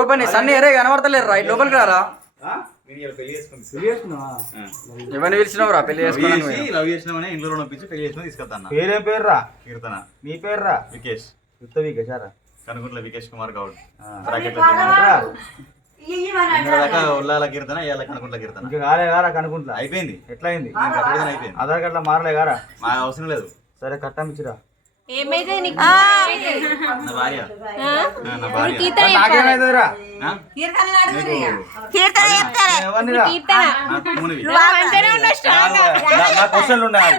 Open Sunny అరే కనబడతలేరు రా లోపలికి రారా. ఎవరిని పిలిచినావురా పెళ్లి చేసుకుని? లవ్ చేసినామని ఇంట్లో పంపించి పెళ్లి చేసుకుని తీసుకెళ్తాను. పేరేం పేరు రా? కీర్తన. నీ పేరు రా? వికేష్. యుద్ధ వికేశారా? కనుకుంట్ల వికేష్ కుమార్ గౌడ్. ఇంకా ఉల్లాల కీర్తన, ఇవాళ కనుకుంట్ల కీర్తన. కాలే గారా కనుకుంటా? అయిపోయింది. ఎట్లా అయింది? అయిపోయింది. ఆధార్ కార్డులో మారలే గారా? మా అవసరం లేదు. సరే కట్టం ఇచ్చిరా. నా భార్య. నా భార్య. నాకేమైతుందిరా? నా క్వశ్చన్లు ఉన్నాయి.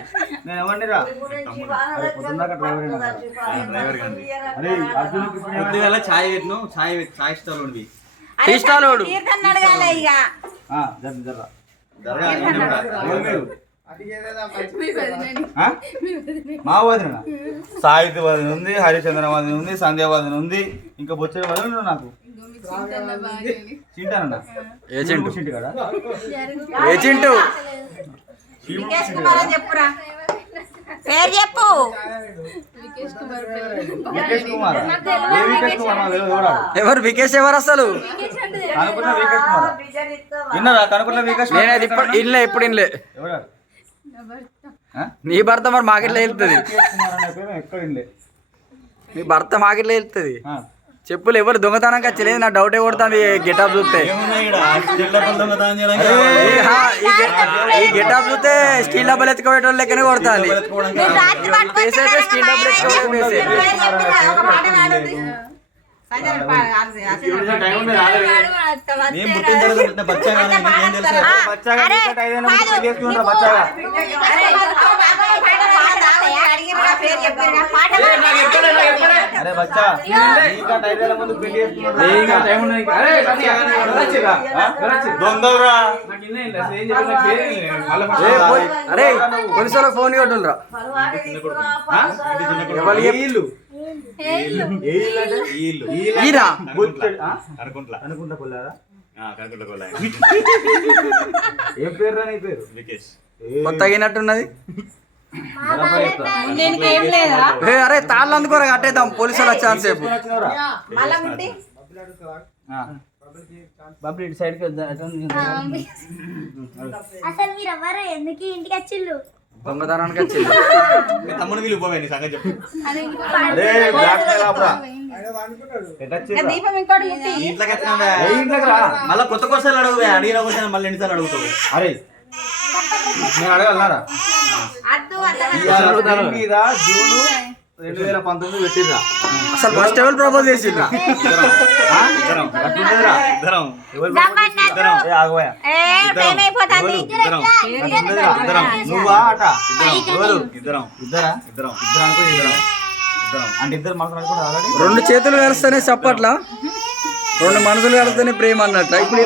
నేను ఎవరినిరా? పొద్దున్నాక డ్రైవర్ గాంధీ. అరే అర్జున్కి ఇప్పుడు పొద్దుగాల ఛాయ్ పెట్టిను. ఛాయ్ స్టాల్ ఉంది. టీ స్టాల్ వాడు. మా వదిన సాహిత్య వదిన ఉంది, హరిచంద్ర వదిన ఉంది, సంధ్యా వదిన ఉంది, ఇంకా బొచ్చే వదిన నాకు. చింటానన్నా ఏ చింటూ? చింటు కదా? ఏ చింటూ? పేరు చెప్పు. వికేష్ కుమార్. ఏ వికేష్ కుమార్ నాకు తెలియదు. ఎవరు వికేష్? ఎవరు అసలు? కనుకున్న వికేష్ కుమార్. విన్నారా కనుకున్న వికేష్? నేనది ఇన్లే ఎప్పుడు ఇన్లే. ఎవరా? నీ భర్త మరి మాకెట్లా వెళ్తుంది? ఎక్కడ ఇన్లే? నీ భర్త మాకెట్లా వెళ్తుంది? చెప్పులు ఎవరు దొంగతనం వచ్చలేదు. నా డౌటే కొడుతుంది గెటప్ చూస్తే. ఈ గెటప్ చూస్తే స్టీల్ డబ్బులు ఎత్తుకోవడం లెక్కనే కొడుతుంది. స్టీల్ డబ్బులు ఎత్తుకోవడం. అరే బచ్చా ముందు పెళ్లి దొంగరా. అరే పోలీసులకు ఫోన్ కొట్టుండ్రా. ఏం పేరు నీ పేరు? వికేష్. కొత్త అయినట్టున్నది. అరే తాళ్ళు అందుకోరా కట్టేద్దాం పోలీసులు వచ్చాను సేపు. దొంగతనానికి వచ్చింది. తమ్ముడు వీళ్ళు పోయి సంగతి చెప్పు. మళ్ళీ కొత్త క్వశ్చన్లు అడుగు. అడిగిన క్వశ్చన్ మళ్ళీ ఎన్నిసార్లు అడుగుతావు? అరే నేను అడగలరా? మీద జూన్ 2019 పెట్టిర్రా. అసలు ఫస్ట్ ఎవరు ప్రపోజ్ చేసిండ్రా? నువ్వా అట? ఇద్దరం. అంటే ఇద్దరు మనసు కూడా ఆల్రెడీ. రెండు చేతులు కలిస్తేనే చప్పట్లా, రెండు మనసులు కలిస్తేనే ప్రేమ అన్నట్టు. ఇప్పుడు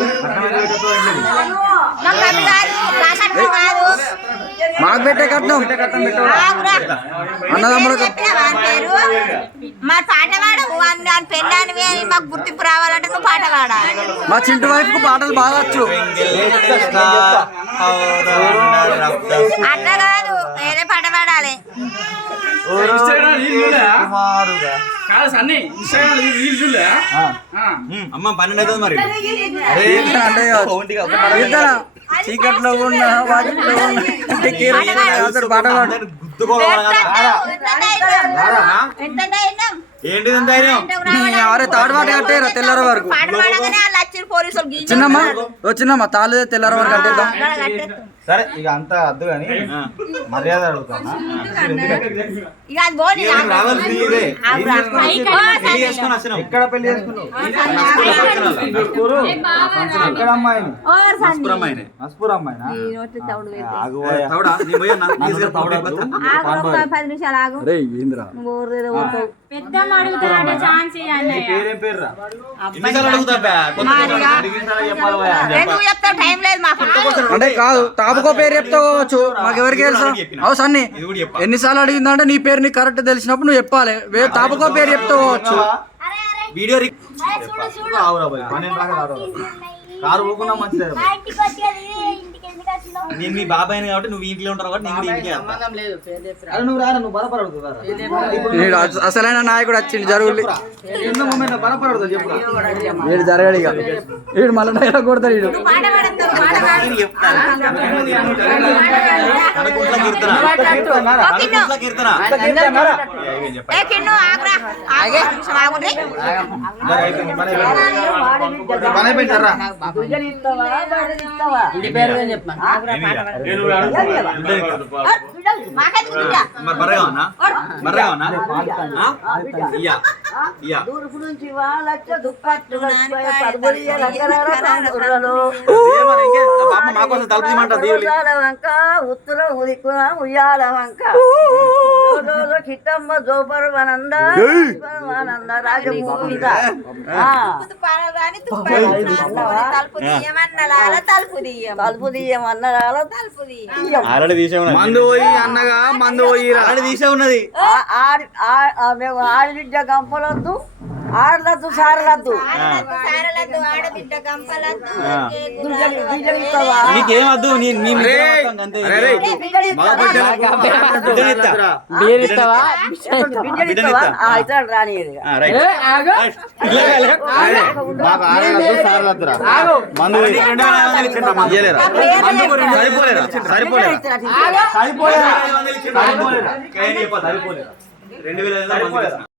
మాకు పెట్టే కట్నం అన్నదమ్ములకు. మా పాట పాడు పెళ్ళానివి అని మాకు గుర్తింపు రావాలంటే నువ్వు పాట పాడాలి. మా చింటు వైఫ్ కు పాటలు బాగా వచ్చు. అట్లా కాదు, వేరే పాట పాడాలి. అమ్మ 12 అవుతుంది మరి. చీకట్లో ఉన్న వాటిలో పాట పాడు. ఏంటిది ధైర్యం? అరే తాడు మాట కట్టేరా తెల్లర వరకు. చిన్నమ్మ చిన్నమ్మ తాళ్ళు తెల్లర వరకు కట్టేద్దాం. సరే ఇక అంతా అద్దు కానీ మర్యాద అడుగుతాను. ఎక్కడ పెళ్లి చేసుకున్నావు? ఎక్కడ అమ్మాయిని? నస్పూర్ అమ్మాయినా? పేరేం పేర్రా? అంటే కాదు తాపుకో పేరు చెప్తావచ్చు. మాకు ఎవరికి తెలుసా? అవు సన్ని ఎన్నిసార్లు అడిగిందంటే నీ పేరు నీకు కరెక్ట్ తెలిసినప్పుడు నువ్వు చెప్పాలి. తాపుకో పేరు చెప్తావచ్చు. వీడియో కారు ఊకున్నా మంచిదే నేను మీ బాబాయ్ కాబట్టి నువ్వు ఇంట్లో ఉంటావు కాబట్టి నేను కూడా ఇంటికి వెళ్తా. అరే నువ్వు రారా, నువ్వు బలపడదు వీడు అసలైన నాయకుడు వచ్చిండు జరుగులి ఎన్నో మూమెంట్ బలపడదు చెప్పు. వీడు జరగడు ఇక వీడు మళ్ళీ డైలాగ్ కొడతాడు వీడు నేను చెప్తాను. కనకుంట్ల కీర్తన. కనకుంట్ల కీర్తన. ఏం చెప్పాలి? పని అయిపోయింటారా? మరి బర్రెగా ఉన్నా? బర్రెగా ఉన్నా? ఇయ్యా. ఇయ్యా. ఏమన్నా ఇంకే? బామ్మ మా కోసం తలుపు తీయమంటారు దేవుడి. ఉత్తర ఉదిక్కున ఉయ్యాల వంక కిట్టమ్మ జోపరు వనంద ఆనంద రాజమోహిత తలుపు తీయమన్నరాల తలుపు ఆల్రెడీ తీసే ఉన్నది. మందు పోయి అన్నగా మందు పోయి ఆల్రెడీ తీసే ఉన్నది. మేము ఆడబిడ్డ గంపలొద్దు ఆడలద్దు సారలద్దు నీకేం వద్దు నీ నీ మీద మొత్తం అంతే. ఇతడు రాని ఆ, రైట్. మాకు ఆడలద్దు సారలద్దురా మందు పోయి ఇయ్యలేరా? సరిపోలేరా? సరిపోలేరా? సరిపోలేరా? 2000 సరిపోలేరా?